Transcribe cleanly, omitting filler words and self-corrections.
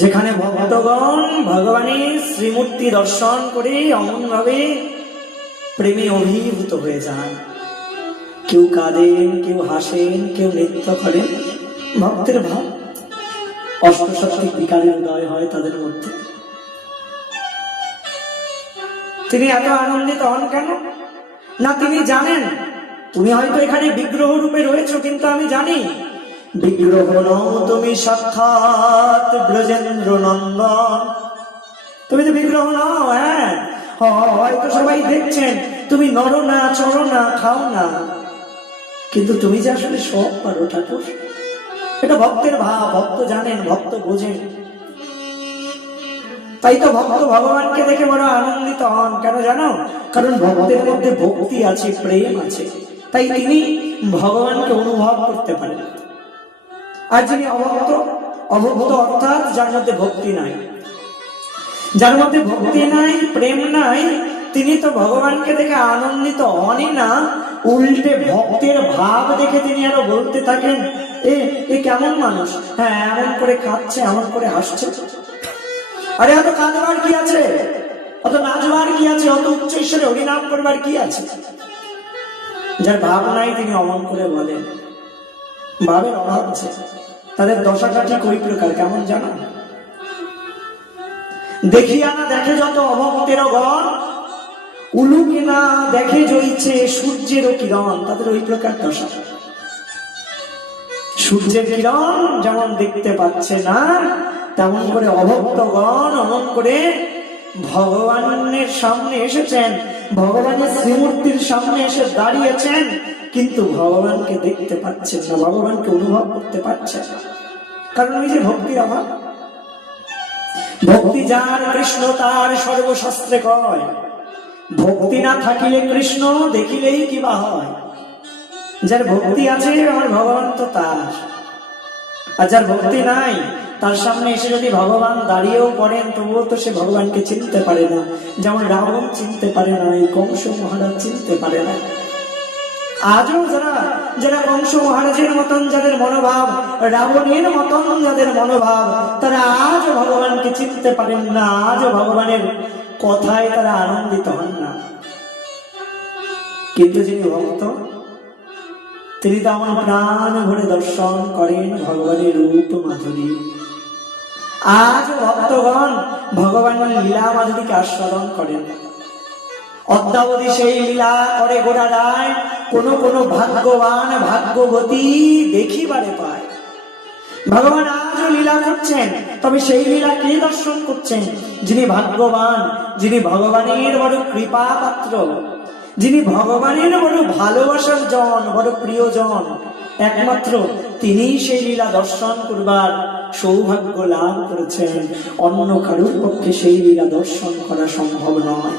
যেখানে ভক্তগণ ভগবানের শ্রীমূর্তি দর্শন করে অমন ভাবে প্রেমে অভিভূত হয়ে যান। কেউ কাঁদেন, কেউ হাসেন, কেউ নৃত্য করেন। ভক্তের ভাব, অষ্টশক্তি বিকারের উদয় হয় তাদের মধ্যে। তিনি এত আনন্দিত হন কেন? না তিনি জানেন তুমি হয়তো এখানে বিগ্রহ রূপে রয়েছো, কিন্তু আমি জানি বিগ্রহ নও তুমি, সাক্ষাৎ ব্রজেন্দ্র নন্দন। তুমি তো বিগ্রহ নও। হ্যাঁ, হয়তো সবাই দেখছেন তুমি নড়ো না, চড়ো না, খাও না, কিন্তু তুমি যে আসলে সব পারো ঠাকুর। এটা ভক্তের ভাব। ভক্ত জানেন, ভক্ত বোঝেন। তাই তো ভক্ত ভগবানকে দেখে বড় আনন্দিত হন। কেন জানো? কারণ ভক্তের মধ্যে ভক্তি আছে, প্রেম আছে, তাই তিনি ভগবানকে অনুভব করতে পারেন। আর যিনি অভক্ত, অভক্ত অর্থাৎ যার মধ্যে ভক্তি নাই, যার মধ্যে ভক্তি নাই, প্রেম নাই, তিনি তো ভগবানকে দেখে আনন্দিত হনই না, উল্টে ভক্তের ভাব দেখে তিনি আরো বলতে থাকেন, এ কেমন মানুষ, হ্যাঁ এমন করে কাঁদছে, এমন করে হাসছে। আরে অত কাঁদবার কি আছে, অত নাচবার কি আছে, অত উচ্চ ঈশ্বরে হরিনাম করবার কি আছে? যার ভাব নাই তিনি অমন করে বলেন। ভাবের অভাব আছে। তাদের দশাটা ঠিক ওই প্রকার। কেমন জানো? দেখিয়া না দেখে যত অভক্তের গণ, উলুকে না দেখে জ্বলছে সূর্যেরও কিরণ। তাদের ওই প্রকার দশা। সূর্যের কিরণ যেমন দেখতে পাচ্ছে না, তেমন করে অভক্তগণ অমন করে ভগবানের সামনে এসেছেন, ভগবানের শ্রীমূর্তির সামনে এসে দাঁড়িয়েছেন, কিন্তু ভগবানকে দেখতে পাচ্ছেন না, ভগবানকে অনুভব করতে পারছেন না। কারণ ওই যে ভক্তির অভাব। ভক্তি যার কৃষ্ণ তার সর্বশাস্ত্রে কয়, ভক্তি না থাকিলে কৃষ্ণ দেখিলেই কিবা হয়। যার ভক্তি আছে আমার ভগবান তো তার, আর যার ভক্তি নাই তার সামনে এসে যদি ভগবান দাঁড়িয়েও পড়েন তবুও তো সে ভগবানকে চিনতে পারে না। যেমন রাবণ চিনতে পারে না, এই কংস মহারাজ চিনতে পারে না। আজও যারা কংস মহারাজের মতন যাদের মনোভাব, রাবণের মতন যাদের মনোভাব, তারা আজও ভগবানকে চিনতে পারেন না, আজও ভগবানের কথায় তারা আনন্দিত হন না। কিন্তু যিনি ভক্ত তিনি তো আমার প্রাণ ভরে দর্শন করেন ভগবানের রূপ মাধুরী। আজ ভক্তগণ ভগবানের লীলা মাধুরীকে আস্বাদন করেন। অদ্যাবধি সেই লীলা করে গোড়া রায় কোন কোন ভাগ্যবান ভাগ্যবতী দেখিবারে পায়। ভগবান আজও লীলা করছেন, তবে সেই লীলা কে দর্শন করছেন? যিনি ভাগ্যবান, যিনি ভগবানের বড় কৃপা পাত্র, যিনি ভগবানের বড় ভালোবাসার জন, বড় প্রিয়জন, একমাত্র তিনি সেই লীলা দর্শন করবার সৌভাগ্য লাভ করেছেন। অন্য কারোর পক্ষে সেই লীলা দর্শন করা সম্ভব নয়।